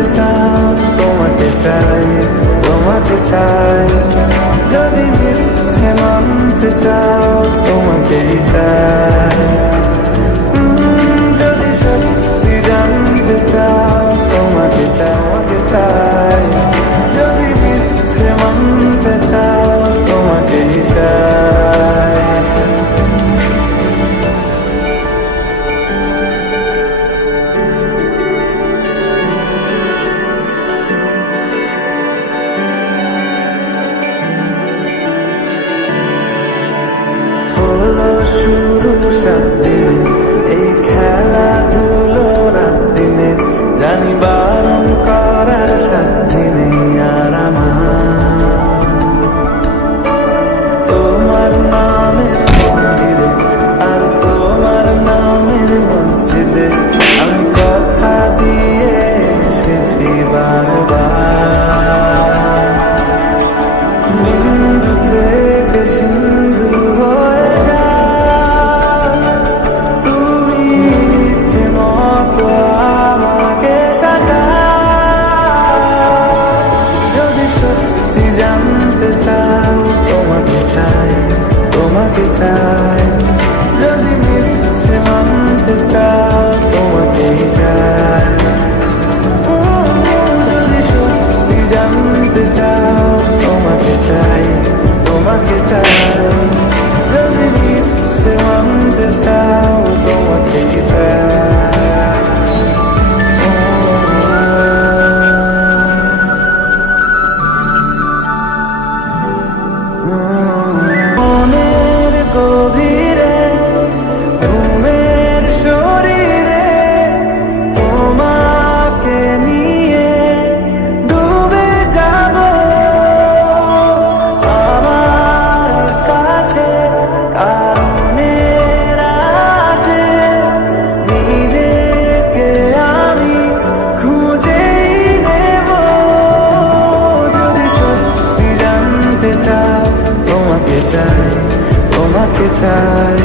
জানতে চাও তোমাকে চাই, তোমাকে চাই। যদি মিথ্যে মানতে চাও তোমাকেই চাই। যদি সত্যি জানতে চাও তোমাকে তোমাকে চাই। যদি মিথ্যে মানতে চাও তোমাকেই চাই। হলো শুরু 7 দিনে এই খেলাধুলো রাত দিনে, জানি বারণ করার সাথে নেই আর আমার। তোমার নামের মন্দিরে আর তোমার নামের মসজিদে আমি কথা দিয়ে এসেছি বারবার। বিন্দু থেকে সিন্ধু হয়ে যাও তুমি, ইচ্ছে মতো আমাকে সাজাও। যদি সত্যি জানতে চাও তোমাকে চাই, তোমাকে চাই। যদি মিথ্যে মানতে চাও তোমাকেই চাই। যদি সত্যি জানতে চাও তোমাকে চাই, তোমাকে চাই। যদি মিথ্যে মানতে চাও তোমাকেই চাই। মনের গভীরে ঘুমের শরীরে তোমাকে নিয়ে ডুবে যাব আমার কাছে। কারণের আছে নিজেকে আমি খুঁজেই নেব। যদি সত্যি জানতে চাও তোমাকে চাই, তোমাকে চাই।